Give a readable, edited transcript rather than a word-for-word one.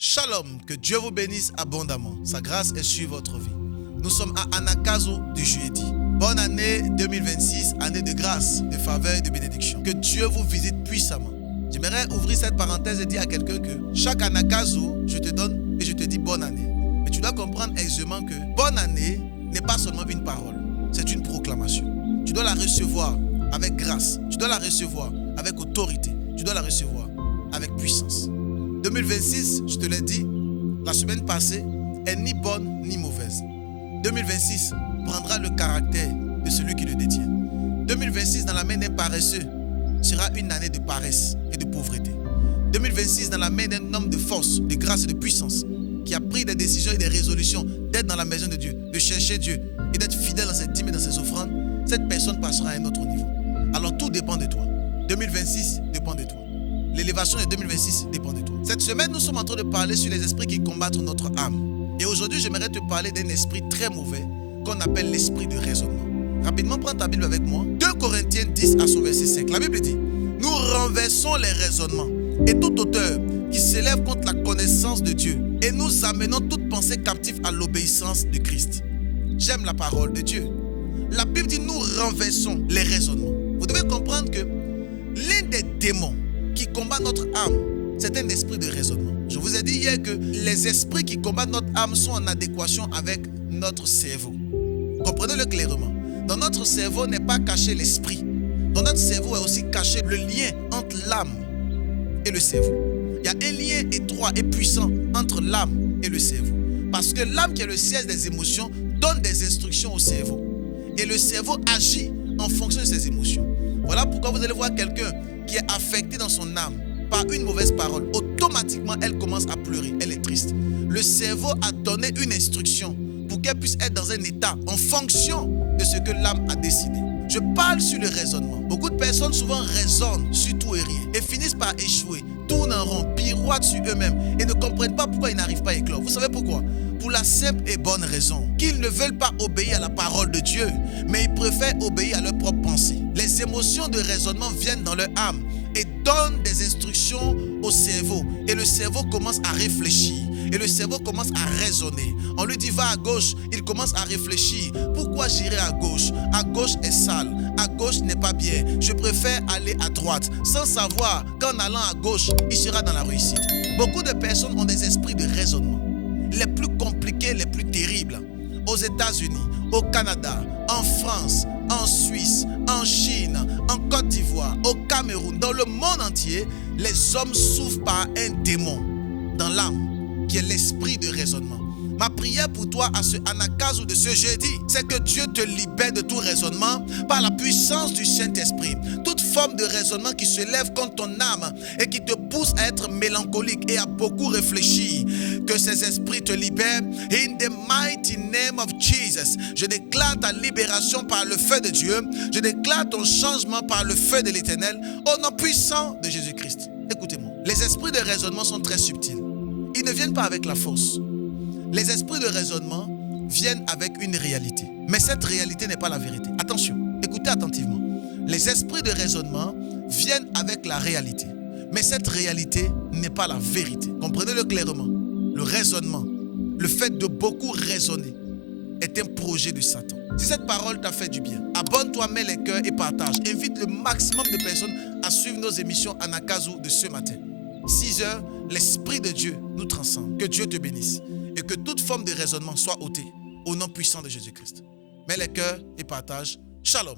Shalom, que Dieu vous bénisse abondamment. Sa grâce est sur votre vie. Nous sommes à Anagkazo du jeudi. Bonne année 2026, année de grâce, de faveur et de bénédiction. Que Dieu vous visite puissamment. J'aimerais ouvrir cette parenthèse et dire à quelqu'un que chaque Anagkazo, je te donne et je te dis bonne année. Mais tu dois comprendre aisément que bonne année n'est pas seulement une parole, c'est une proclamation. Tu dois la recevoir avec grâce, tu dois la recevoir avec autorité, tu dois la recevoir avec puissance. 2026, je te l'ai dit, la semaine passée, est ni bonne ni mauvaise. 2026 prendra le caractère de celui qui le détient. 2026, dans la main d'un paresseux, sera une année de paresse et de pauvreté. 2026, dans la main d'un homme de force, de grâce et de puissance, qui a pris des décisions et des résolutions d'être dans la maison de Dieu, de chercher Dieu et d'être fidèle dans ses dîmes et dans ses offrandes, cette personne passera à un autre niveau. Alors tout dépend de toi. 2026 dépend de toi. L'élévation de 2026 dépend de toi. Cette semaine, nous sommes en train de parler sur les esprits qui combattent notre âme. Et aujourd'hui, j'aimerais te parler d'un esprit très mauvais qu'on appelle l'esprit de raisonnement. Rapidement, prends ta Bible avec moi. 2 Corinthiens 10 à son verset 5. La Bible dit: nous renversons les raisonnements et toute hauteur qui s'élève contre la connaissance de Dieu et nous amenons toute pensée captive à l'obéissance de Christ. J'aime la parole de Dieu. La Bible dit: nous renversons les raisonnements. Vous devez comprendre que l'un des démons qui combat notre âme, c'est un esprit de raisonnement. Je vous ai dit hier que les esprits qui combattent notre âme sont en adéquation avec notre cerveau. Comprenez-le clairement. Dans notre cerveau n'est pas caché l'esprit. Dans notre cerveau est aussi caché le lien entre l'âme et le cerveau. Il y a un lien étroit et puissant entre l'âme et le cerveau. Parce que l'âme, qui est le siège des émotions, donne des instructions au cerveau. Et le cerveau agit en fonction de ses émotions. Voilà pourquoi vous allez voir quelqu'un qui est affecté dans son âme par une mauvaise parole. Automatiquement, elle commence à pleurer. Elle est triste. Le cerveau a donné une instruction pour qu'elle puisse être dans un état en fonction de ce que l'âme a décidé. Je parle sur le raisonnement. Beaucoup de personnes souvent raisonnent sur tout et rien et finissent par échouer, tournent en rond, pirouettent sur eux-mêmes et ne comprennent pas pourquoi ils n'arrivent pas à éclore. Vous savez pourquoi? Pour la simple et bonne raison qu'ils ne veulent pas obéir à la parole de Dieu, mais ils préfèrent obéir à leurs propres pensées. Les émotions de raisonnement viennent dans leur âme et donnent des instructions au cerveau. Et le cerveau commence à réfléchir. Et le cerveau commence à raisonner. On lui dit: va à gauche. Il commence à réfléchir. Pourquoi j'irai à gauche? À gauche est sale. À gauche n'est pas bien. Je préfère aller à droite. Sans savoir qu'en allant à gauche, il sera dans la réussite. Beaucoup de personnes ont des esprits de raisonnement. Les plus compliqués, les plus terribles. Aux États-Unis, au Canada, en France, en Suisse, en Chine, en Côte d'Ivoire, au Cameroun, dans le monde entier, les hommes souffrent par un démon dans l'âme, qui est l'esprit de raisonnement. Ma prière pour toi à ce Anagkazo de ce jeudi, c'est que Dieu te libère de tout raisonnement par la puissance du Saint-Esprit. Toute forme de raisonnement qui se lève contre ton âme et qui te pousse à être mélancolique et à beaucoup réfléchir, que ces esprits te libèrent. In the mighty name of Jesus, je déclare ta libération par le feu de Dieu. Je déclare ton changement par le feu de l'Éternel au nom puissant de Jésus-Christ. Écoutez-moi, les esprits de raisonnement sont très subtils. Ils ne viennent pas avec la force. Les esprits de raisonnement viennent avec une réalité. Mais cette réalité n'est pas la vérité. Attention, écoutez attentivement. Les esprits de raisonnement viennent avec la réalité. Mais cette réalité n'est pas la vérité. Comprenez-le clairement. Le raisonnement, le fait de beaucoup raisonner, est un projet de Satan. Si cette parole t'a fait du bien, abonne-toi, mets les cœurs et partage. Invite le maximum de personnes à suivre nos émissions Anagkazo de ce matin. 6 heures, l'Esprit de Dieu nous transcende. Que Dieu te bénisse et que toute forme de raisonnement soit ôtée au nom puissant de Jésus-Christ. Mets les cœurs et partage. Shalom.